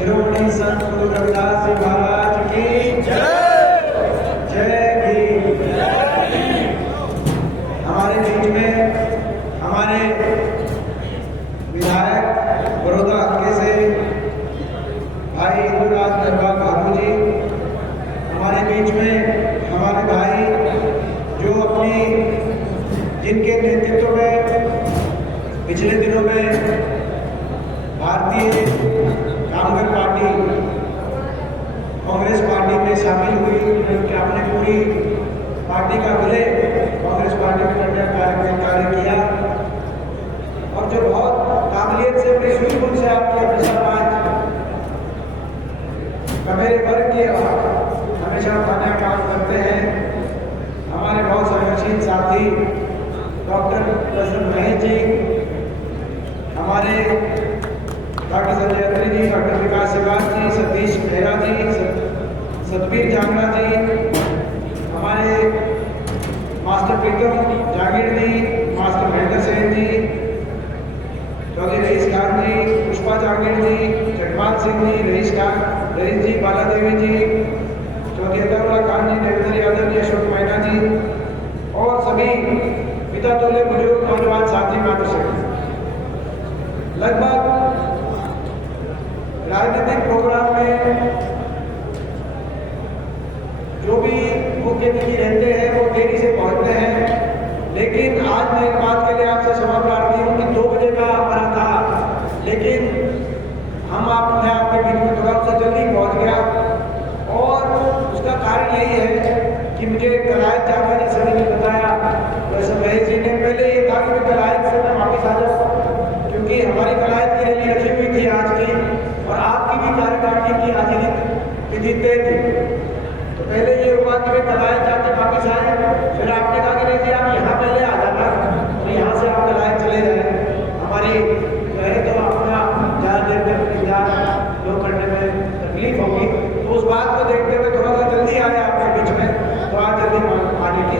शिरोमणि संत गुरु रविदास जी महाराज की जय। जय भीम। हमारे बीच में हमारे विधायक बड़ौदा हल्के से भाई इंदुराज निर्वाल बाबू जी, हमारे बीच में हमारे भाई जो अपनी जिनके नेतृत्व में पिछले दिनों में भारतीय कांग्रेस पार्टी कांग्रेस पार्टी में शामिल हुई, क्योंकि आपने पूरी पार्टी का विलय कांग्रेस पार्टी में करने का कार्य किया और जो बहुत काबिलियत से अपनी सूझबूझ से आपकी हमेशा मेरे वर्ग के हमेशा थाने काम करते हैं। हमारे बहुत संरक्षित साथी डॉक्टर प्रसन्न महेश जी, हमारे डॉक्टर संजय अत्री जी, डॉक्टर विकास सिवास जी, सतीश मेहरा जी, सतबीर जांगड़ा जी, हमारे मास्टर प्रीतम जागीर जी, मास्टर महेंद्र सेन जी, चौधरी रईस खान जी, पुष्पा जागीर जी, जगपाल सिंह जी, रईस जी, बाला देवी जी, चौधरी अतुल्ला खान जी, देवेंद्र यादव जी, अशोक मैना जी और सभी पिता तुल्य बुजुर्ग नौजवान साथी मातृशक्ति। लगभग राजनीतिक प्रोग्राम में जो भी मुख्य अतिथि रहते हैं वो देरी से पहुंचते हैं, लेकिन आज मैं एक बात के लिए आपसे क्षमा प्रार्थी हूँ कि 2 बजे का हमारा था, लेकिन मैं आपके बीच में थोड़ा सा जल्दी पहुंच गया और उसका कारण यही है कि मुझे कलायत जाना जी सभी ने बताया। वैसे महेश जी ने पहले ये था कि कलायत से मैं वापिस आ जाऊँ, क्योंकि हमारी कलायत की रैली रखी हुई थी आज की और आपकी भी कार्यकारिणी की हाजिरी विधि तय थी। तो पहले ये हुआ कि मैं कलायत जाके वापिस आए, फिर आपने कहा कि नहीं जी आप यहाँ पहले आ जाना और यहाँ से आप कलायत चले जाए। हमारी पहले तो अपना ज़्यादा देर तक इंतजार जो करने में तकलीफ होगी, तो उस बात को देखते हुए थोड़ा सा जल्दी आया आपके बीच में, तो आज जल्दी आने की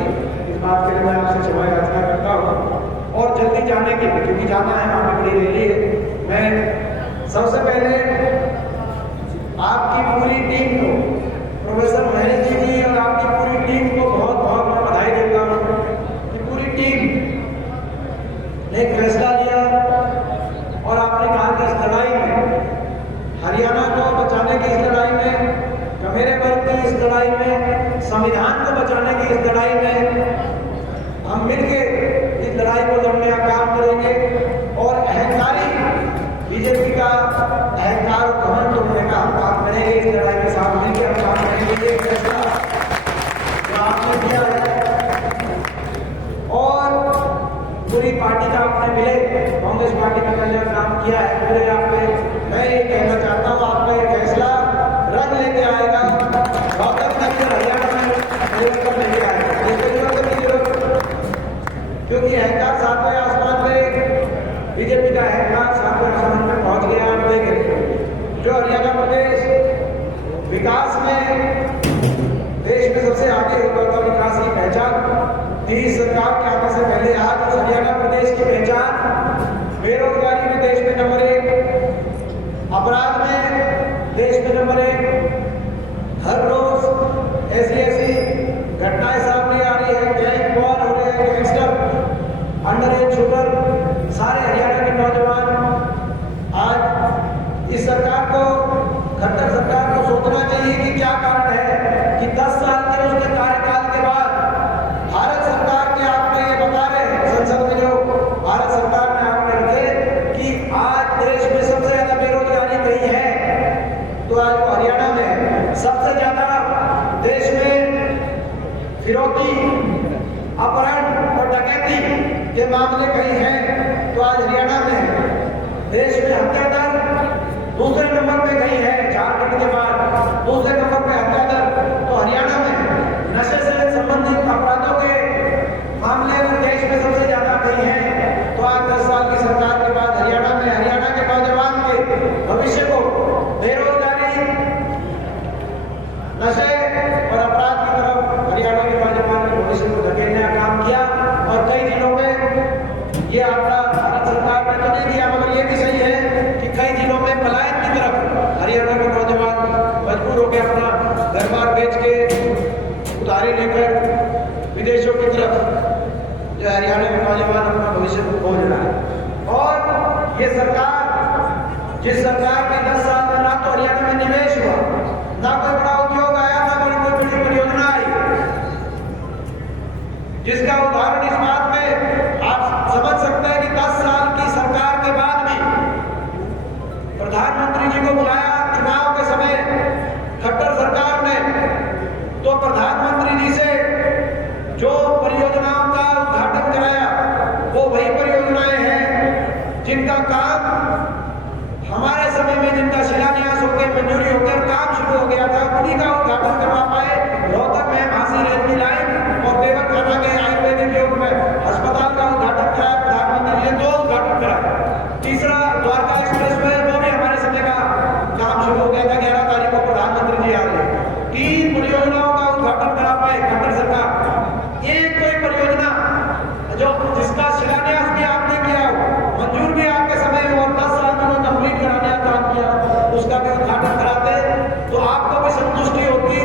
इस बात के लिए मैं आपसे क्षमा याचना करता हूँ और जल्दी जाने के लिए, क्योंकि जाना है वहाँ पे बड़ी रैली है। मैं सबसे पहले आपकी पूरी टीम को, प्रोफेसर महेश जी और आपकी पूरी टीम को बहुत बहुत मैं बधाई देता हूँ कि पूरी टीम ने एक फैसला लिया और आपने कहा कि इस लड़ाई में, हरियाणा को बचाने की इस लड़ाई में, कमेरे वर्ग की इस लड़ाई में, संविधान को बचाने की इस लड़ाई में हम मिलकर इस लड़ाई को लड़ने का काम करेंगे और अहंकारी बीजेपी का अहंकार और घमंड तोड़ने का हम काम करेंगे। इस लड़ाई के साथ मिलकर हम काम करेंगे। फैसला जो आपने किया है और पूरी पार्टी का आपने मिले कांग्रेस पार्टी का कल्याण काम किया है, मेरे आप पे मैं ये कहना चाहता हूँ आपका ये फैसला रंग लेके आएगा, हरियाणा में लेके आएगा, क्योंकि अहंकार सातवें आसमान पे, बीजेपी का अहंकार सातवें आसमान पे पहुंच गया। आप देख रहे जो हरियाणा प्रदेश विकास में देश में सबसे आगे होता था, विकास की पहचान थी सरकार के आने से पहले, आज हरियाणा प्रदेश की पहचान बेरोजगारी में देश में नंबर 1, अपराध में देश में नंबर 1, हर रोज ऐसी घटनाएं सामने आ रही है, गैंग वॉर हो रहे हैं, गैंगस्टर, अंडर एज शूटर, सारे हरियाणा के नौजवान। आज इस सरकार को, खट्टर सरकार को सोचना चाहिए कि क्या कारण है कि 10 साल के उसके कार्यकाल के बाद भारत सरकार के आपने ये बता रहे संसद में जो भारत सरकार ने आपने रखे कि आज देश में सबसे ज्यादा बेरोजगारी कहीं है, तो आज वो हरियाणा में सबसे ज्यादा देश में फिरौती, अपहरण और डकैती के मामले कहीं हैं, तो आज हरियाणा में देश में हत्या दर दूसरे नंबर पे कहीं है, झारखंड के बाद दूसरे नंबर पे हत्या दर, तो हरियाणा में नशे से संबंधित अपराधों के मामले में देश में सबसे ज्यादा कहीं है। तो आज 10 साल की सरकार के बाद हरियाणा में, हरियाणा के नौजवान के भविष्य को बेरोजगारी, नशे और अपराध की तरफ हरियाणा के नौजवान के भविष्य को धकेलने का काम किया और कई जिलों में ये आपका भारत सरकार ने तो नहीं किया, मगर ये भी सही है कि कई जिलों में पलायन की तरफ जिसका उदाहरण इस बात में आप समझ सकते हैं कि 10 साल की सरकार के बाद भी प्रधानमंत्री जी को बुलाया चुनाव के समय खट्टर सरकार ने, तो प्रधानमंत्री जी से जो परियोजनाओं का उद्घाटन कराया वो वही परियोजनाएं हैं जिनका काम हमारे समय में, जिनका शिलान्यास होकर मंजूरी होकर काम शुरू हो गया था, उन्हीं का उद्घाटन करवा पाए। रोहतक में झांसी रेल की लाइन और देवरखाना के आयुर्वेदिक योग में अस्पताल का उद्घाटन कराया प्रधानमंत्री जी ने, 2 उद्घाटन कराया। तीसरा द्वारका एक्सप्रेस वे, वो भी हमारे समय का काम शुरू हो गया था, 11 तारीख को प्रधानमंत्री जी आ गए। 3 परियोजनाओं का उद्घाटन करा पाए खट्टर सरकार। एक कोई परियोजना जो जिसका शिलान्यास भी आपने किया हो, मंजूर भी आपके समय और 10 साल में कंप्लीट कराने का काम किया, उसका भी उद्घाटन कराते तो आपको भी संतुष्टि होती।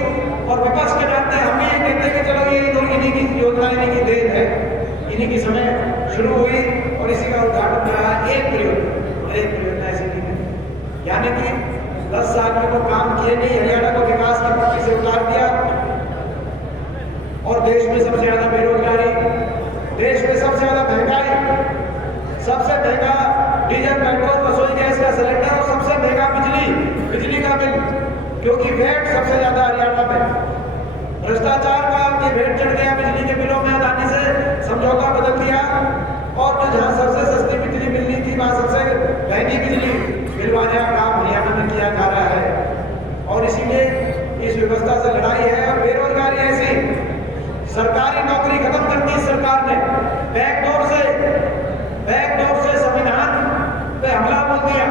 और विपक्ष के नाते हम भी ये कहते कि चलो ये इन्हीं की योजना, इन्हीं की देन है, इन्हीं की समय शुरू हुई और इसी का उद्घाटन कराया। एक परियोजना ऐसी नहीं है, यानी कि 10 साल में तो काम किए नहीं, हरियाणा को विकास की पटरी से उतार दिया। और देश में सबसे ज्यादा बेरोजगारी, देश में सबसे ज्यादा महंगाई, सबसे महंगा डीजल पेट्रोल रसोई गैस का सिलेंडर और सबसे महंगा बिजली का बिल, क्योंकि वेट सबसे ज्यादा हरियाणा में। भ्रष्टाचार का ये वेट चढ़ गया बिजली के बिलों में, अदानी से समझौता बदल दिया और जो जहां सबसे सस्ती बिजली मिलनी थी वहां सबसे महंगी बिजली मिलवाने का काम हरियाणा में किया जा रहा है। और इसीलिए इस व्यवस्था से लड़ाई है। और बेरोजगारी ऐसी, सरकारी नौकरी खत्म कर दी सरकार ने, बैकडोर से संविधान पे हमला बोल दिया,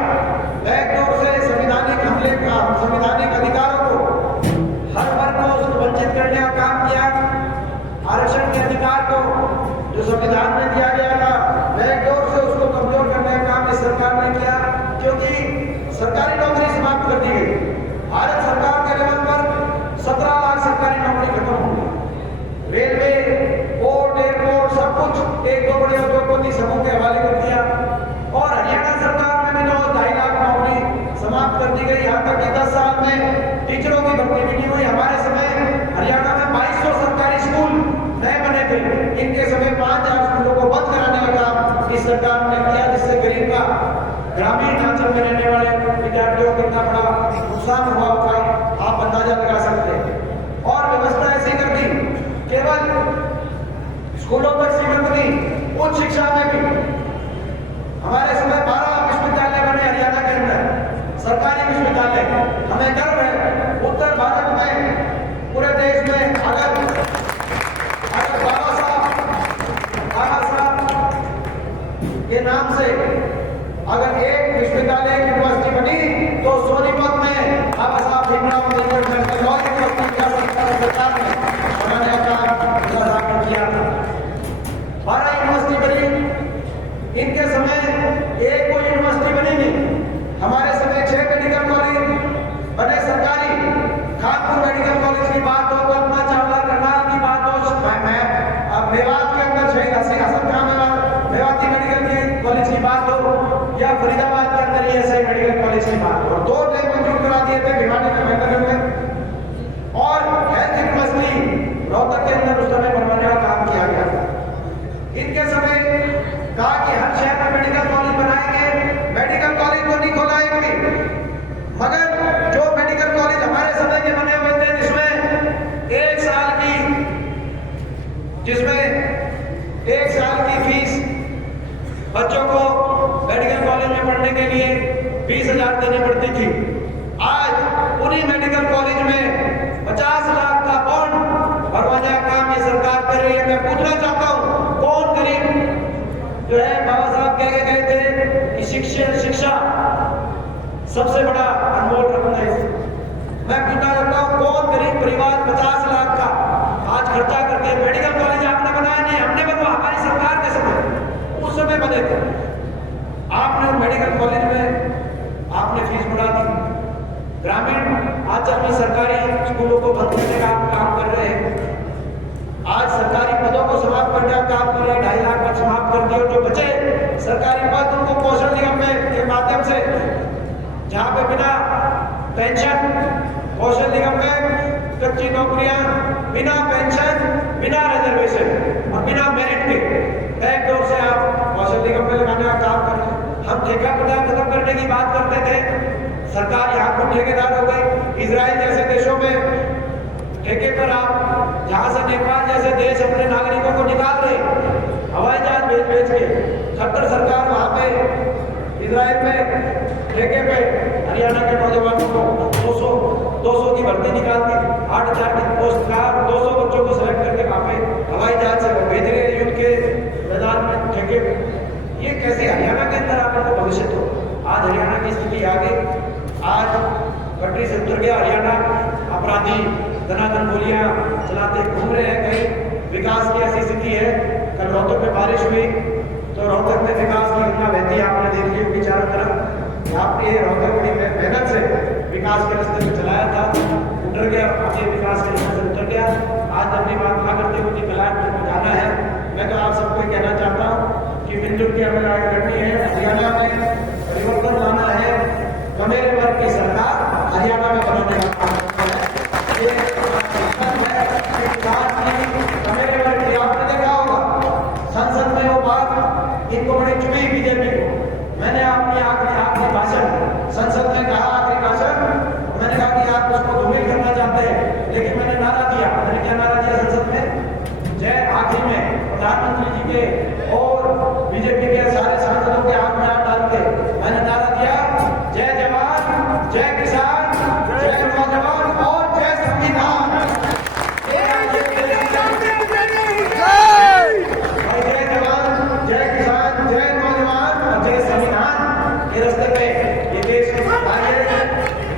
बैकडोर से संवैधानिक हमले का, संवैधानिक अधिकारों को, हर वर्ग को उसको वंचित करने का काम किया। आरक्षण के अधिकार को जो संविधान में दिया गया था, बैकडोर से उसको कमजोर करने का काम इस सरकार ने किया, क्योंकि सरकारी नौकरी समाप्त कर दी गई। भारत सरकार के लेवल पर 17 लाख सरकारी नौकरी खत्म हो गई। रेलवे, पोर्ट, एयरपोर्ट सब कुछ 1-2 बड़े उद्योगपति समूह के हवाले कर दिया। और हरियाणा सरकार में भी 2.5 लाख नौकरी समाप्त कर दी गई। यहाँ तक कि 10 साल में टीचरों की भर्ती भी नहीं हुई। हमारे समय हरियाणा में 2200 सरकारी स्कूल नए बने थे, इनके समय 5000 स्कूलों को बंद कराने का काम इस सरकार ने किया, जिससे गरीब का, ग्रामीण अंचल में रहने वाले विद्यार्थियों को कितना बड़ा नुकसान हुआ होगा आप अंदाजा लगा सकते हैं। और व्यवस्था ऐसी कर दी, केवल स्कूलों तक सीमित नहीं, उच्च शिक्षा में भी हमारे समय 12 विश्वविद्यालय बने हरियाणा के अंदर, सरकारी विश्वविद्यालय। हमें गर्व है उत्तर भारत में, पूरे देश में अगर बाबा साहब के नाम से अगर एक विश्वविद्यालय यूनिवर्सिटी बनी तो सोनीपत में बाबा Saheb Bhimrao Ambedkar medical college university सरकार ने बनाने का काम किया था। 12 यूनिवर्सिटी बनी, इनके समय एक कोई यूनिवर्सिटी बनी नहीं। हमारे समय 6 मेडिकल कॉलेज बने सरकारी। कानपुर मेडिकल कॉलेज की बात हो, कल्पना चावला करनाल की बात हो, मेवात के अंदर शहीद हसन खान मेवाती मेडिकल कॉलेज की बात हो, या फरीदाबाद के अंदर ईएसआई मेडिकल कॉलेज की बात हो, 2 लैब मंजूर करा दिए थे भिवानी के मेडिकल में। और हेल्थ यूनिवर्सिटी रोहतक के अंदर उस समय बनवाने का काम किया गया था। इनके समय कहा कि हर शहर में मेडिकल कॉलेज बनाएंगे, मेडिकल कॉलेज तो नहीं खोला एक भी, मगर जो मेडिकल कॉलेज हमारे समय के बने हुए थे जिसमें 1 साल की फीस बच्चों को मेडिकल कॉलेज में पढ़ने के लिए 20,000 देनी पड़ती थी। आज उन्हीं मेडिकल कॉलेज में 50 लाख का बॉन्ड भरवाने का काम ये सरकार कर रही है। मैं पूछना चाहता हूं, कौन गरीब जो है, बाबा साहब कह के गए थे कि शिक्षा सबसे बड़ा अनमोल रत्न है। मैं पूछना चाहता हूं, कौन गरीब परिवार 50 लाख का आज खर्चा करके मेडिकल कॉलेज आपने बनाया? नहीं, हमने बनवा, हमारी सरकार के समय, उस समय बने थे। आपने मेडिकल कॉलेज में आपने फीस बढ़ा दी। ग्रामीण आंचल में सरकारी स्कूलों को बंद करने का काम कर रहे हैं। आज सरकारी पदों को समाप्त करने का काम कर रहे हैं। 2.5 लाख पद समाप्त कर दिए और जो बचे सरकारी पद उनको पोषण निगम के माध्यम से, जहां पे बिना पेंशन कौशल निगम में कच्ची नौकरियां बिना पेंशन, बिना रिजर्वेशन और बिना मेरिट के बैकडोर से आप कौशल निगम में लगाने का काम कर रहे हैं। हम ठेका प्रथा खत्म करने की बात करते थे, सरकार यहाँ पर ठेकेदार हो गई। इजराइल जैसे देशों में ठेके पर आप जहाँ से नेपाल जैसे देश अपने नागरिकों को निकाल रहे हवाई जहाज भेज के, खट्टर सरकार वहाँ पे इजराइल में ठेके पे हरियाणा के नौजवानों को 200 की भर्ती निकाल दी, 8,000 की पोस्ट का 200 बच्चों को सिलेक्ट करके वहाँ पे हवाई जहाज से भेज रहे हैं युद्ध के मैदान में ठेके। ये कैसे हरियाणा के अंदर आपको भविष्य हो? आज हरियाणा की स्थिति आ गई, आज पटरी से उतर गया हरियाणा। अपराधी धनाधन गोलियां चलाते घूम रहे हैं कहीं। विकास की ऐसी स्थिति है, कल रोहतक में बारिश हुई तो रोहतक में विकास की गंगा बहती आपने देख ली होगी चारों तरफ। आपने रोहतक बड़ी मेहनत से विकास के रास्ते में चलाया था, उतर गया, अभी विकास के रास्ते से उतर गया। आज अपनी बात ना करते हुए कल्याण में जाना है। मैं तो आप सबको कहना चाहता हूँ कि मिलजुल के हमें लड़ाई लड़नी है। हरियाणा में परिवर्तन लाना है, कमेरे वर्ग की सरकार हरियाणा में बनाने का काम कमेरे वर्ग की। आपने देखा होगा संसद में वो बात इनको बड़ी चुभी बीजेपी को। मैंने अपनी आखिरी भाषण संसद में कहा, आखिरी भाषण मैंने कहा कि आप उसको धूमिल करना चाहते हैं, लेकिन मैंने नारा दिया। मैंने क्या नारा दिया संसद में? जय आखिरी में प्रधानमंत्री जी के और बीजेपी के सारे सांसदों के हाथ में हाथ डाल के मैंने नारा दिया, जय जवान, जय किसान, जय नौजवान और जय संविधान। जय जवान, जय किसान, जय नौजवान और जय संविधान के रास्ते पे ये देश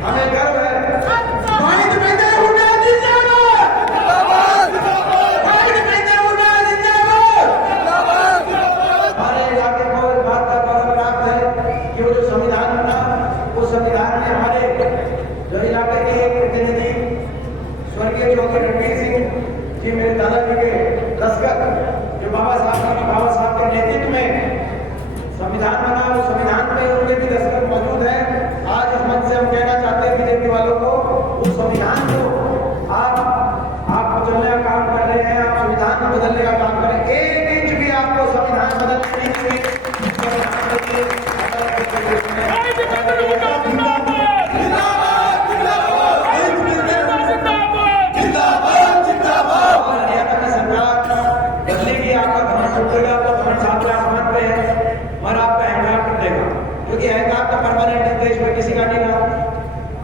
हमें गर्व है। संविधान में हमारे जो इलाके के एक प्रतिनिधि स्वर्गीय चौधरी रणवीर सिंह जी, मेरे दादाजी के दस्तखत, जो बाबा साहब के नेतृत्व में संविधान बना, वो संविधान में उनके भी दस्तखत मौजूद है। आज इस मंच से हम कहना चाहते हैं बीजेपी वालों को, उस संविधान को आप बदलने का काम कर रहे हैं, आप संविधान को बदलने का काम करें। एक इंच भी आपको संविधान बदलने नहीं देंगे।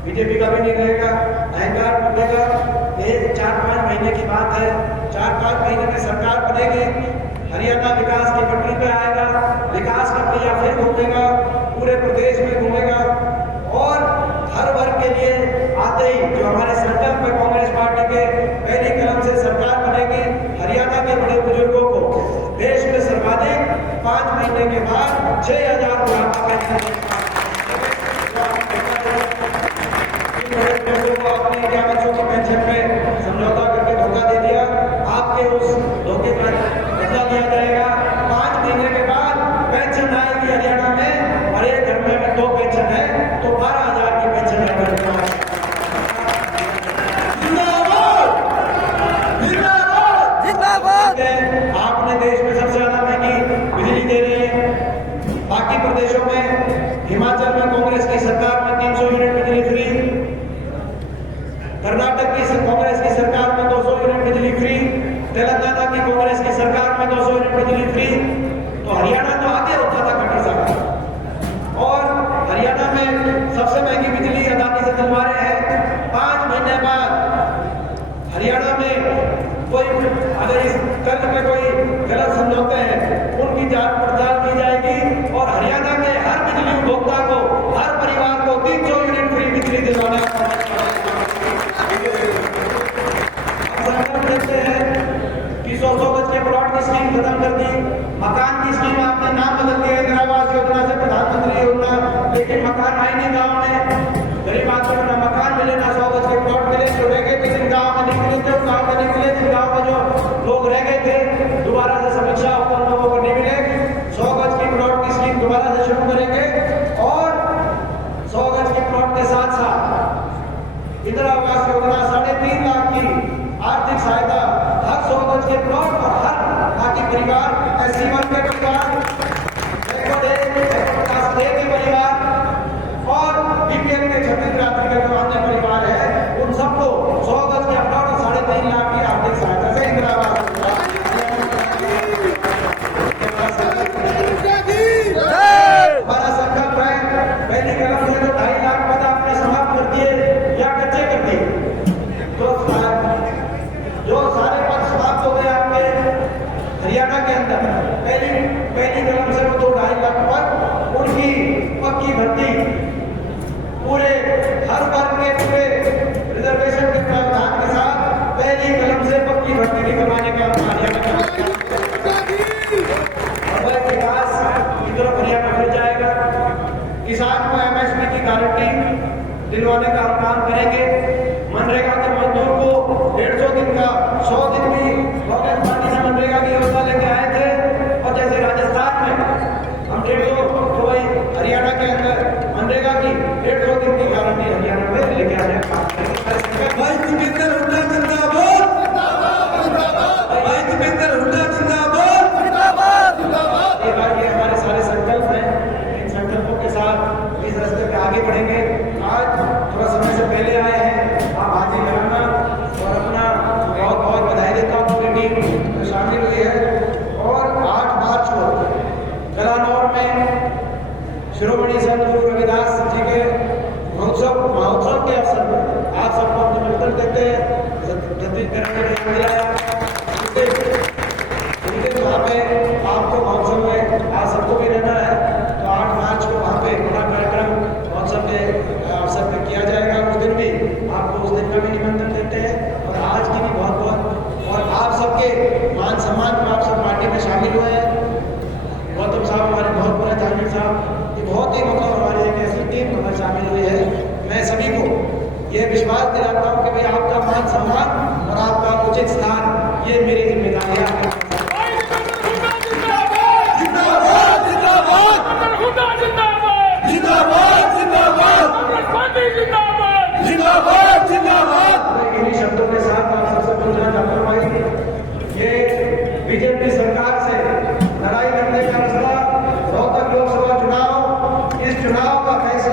बीजेपी का भी नहीं रहेगा, अहंकार टूटेगा। ये 4-5 महीने की बात है, 4-5 महीने में सरकार बनेगी, हरियाणा विकास की पटरी पे आएगा, विकास का पहिया फिर घूमेगा, पूरे प्रदेश में घूमेगा और हर वर्ग के लिए आते ही जो हमारे संकल्प में कांग्रेस पार्टी के पहली कलम से सरकार बनेगी। हरियाणा के बड़े बुजुर्गों को देश में सर्वाधिक 5 महीने के बाद 6,000 बुढ़ापा पेंशन की पेंशन पे समझौता करके धोखा दे दिया। आपके उस धोखे पर बदला लिया जाएगा। 5 महीने के बाद पेंशन आएगी हरियाणा में और एक घर में अगर 2 पेंशन है तो 12,000 की पेंशन आपने देश में सबसे ज्यादा महंगी बिजली दे रहे हैं। बाकी प्रदेशों में हिमाचल में कांग्रेस की सरकार में 300 यूनिट बिजली फ्री, कर्नाटक की कांग्रेस की सरकार में 200 यूनिट बिजली फ्री, तेलंगाना की कांग्रेस की सरकार में 200 यूनिट बिजली फ्री। तो हरियाणा तो आगे होता था कटी साहब, और हरियाणा में सबसे महंगी बिजली अदानी से दिलवा रहे हैं। 5 महीने बाद हरियाणा में कोई अगर इस कर्ज में कोई गलत समझौते हैं उनकी जांच पड़ताल की जाएगी और हरियाणा के हर बिजली उपभोक्ता को, हर परिवार को 300 यूनिट फ्री बिजली दिलवाना कि 100 गज के प्लॉट की स्कीम खत्म कर दी। मकान की स्कीम आपने नाम बदल दिया इंदिरा आवास योजना से प्रधानमंत्री योजना, लेकिन मकान आए नहीं गाँव में। गरीब आदमी को ना मकान मिले ना 100 गज के प्लॉट मिले। जो रह गए थे गाँव में निकले थे, गाँव में निकले थे, गाँव में जो लोग रह गए थे दोबारा से समीक्षा उन लोगों को नहीं मिले। 100 गज की प्लॉट की स्कीम दोबारा से शुरू करेंगे और 100 गज के प्लॉट के साथ साथ ब्लॉक और हर पार्टी परिवार, SC1 के परिवार, प्रकाश डे के परिवार और BPL के छत्तीसगढ़ के जो अन्य परिवार है, उन सबको 100 गज के प्लॉट और 3.5 लाख की आर्थिक सहायता से इंदिरावास हमारा संकल्प है। पहली कलम से जो 2.5 लाख पद आपने समाप्त कर दिए या कच्चे कर दिए, जो सारे पद समाप्त हो गए आपके हरियाणा के अंदर, पहली कलम से वो 2.5 लाख पद, उनकी पक्की भर्ती पूरे हर वर्ग के पूरे रिजर्वेशन के प्रावधान के साथ पहली कलम से पक्की भर्ती भी करवाने का हरियाणा का विकास की तरफ हरियाणा बढ़ जाएगा। किसान को MSP की गारंटी दिलवाने का हम काम करेंगे। मनरेगा के मजदूर को 150 दिन का 100 दिन भी कांग्रेस पार्टी ने मनरेगा की योजना लेके आए थे, और जैसे राजस्थान में हम 150 तो वही हरियाणा के अंदर मनरेगा की 150 दिन की गारंटी हरियाणा में लेके आने का काम करेंगे। भाई जितेंद्र हुड्डा जिंदाबाद, भाई जितेंद्र हुड्डा जिंदाबाद। ये हमारे सारे संकल्प हैं, इन संकल्पों के साथ इस रास्ते पे आगे बढ़ेंगे। आज थोड़ा समय से पहले आए हैं, आप हाजिर लगाना और अपना बहुत बहुत बधाई देता हूँ। पूरी टीम शामिल हुई है और 8 मार्च को जलानौर में शिरोमणि संत गुरु रविदास जी के महोत्सव के अवसर पर आप सबको हम निमंत्रण देते हैं। वहाँ पे आपको महोत्सव में आप सबको भी रहना है, तो 8 मार्च को वहाँ पे बड़ा कार्यक्रम महोत्सव के अवसर पर किया जाएगा। उस दिन भी आपको उस दिन का भी निमंत्रण देते हैं और आज की भी बहुत बहुत, और आप सबके मान सम्मान में आप सब पार्टी में शामिल हुए हैं। गौतम साहब हमारे बहुत बड़े जाहिर साहब, ये बहुत ही मतलब हमारी एक ऐसी टीम हमारे शामिल हुई है। मैं सभी को ये विश्वास दिलाता हूँ कि भाई आपका मान सम्मान और आपका उचित स्थान, ये मेरी जिम्मेदारी है। इन्हीं शब्दों के साथ आप सबसे पूछना चाहता हूँ, भाई ये बीजेपी सरकार से लड़ाई करने का रास्ता रोहतक लोकसभा चुनाव, इस चुनाव का फैसला